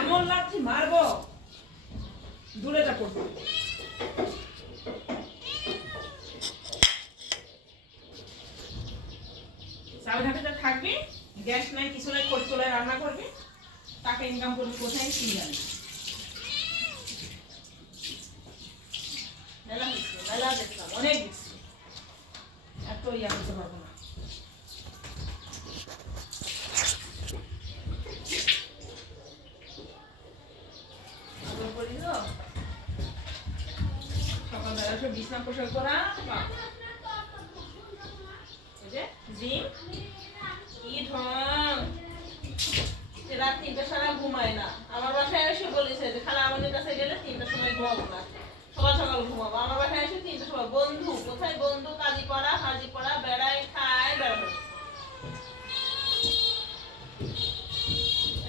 এমন লাঠি মারবো দূরে যা পড়বে। চাউলঘাটে থাকবি, গ্যাস নাই কিছু নাই, খড়ি চুলায় রান্না করবি, টাকা ইনকাম করবি কোথায় কি জানি। মেলা হচ্ছে, মেলা দেখলাম অনেক বেশি, এত ইয়া করতে পারবো না। সকালবেলা সব বিছনা পোশাক করা, রাত ৩টার সময় ঘুমায় না। আমার বাসায় এসে বলেছে যে খালা আমাদের কাছে গেলে ৩টার সময় ঘুমাবো না, সকাল সকাল ঘুমাবো। আমার বাসায় এসে ৩টার সময় বন্ধু কোথায়, বন্ধু কাজী পড়া হাজি পড়া বেড়ায় খায় বেড়াবে।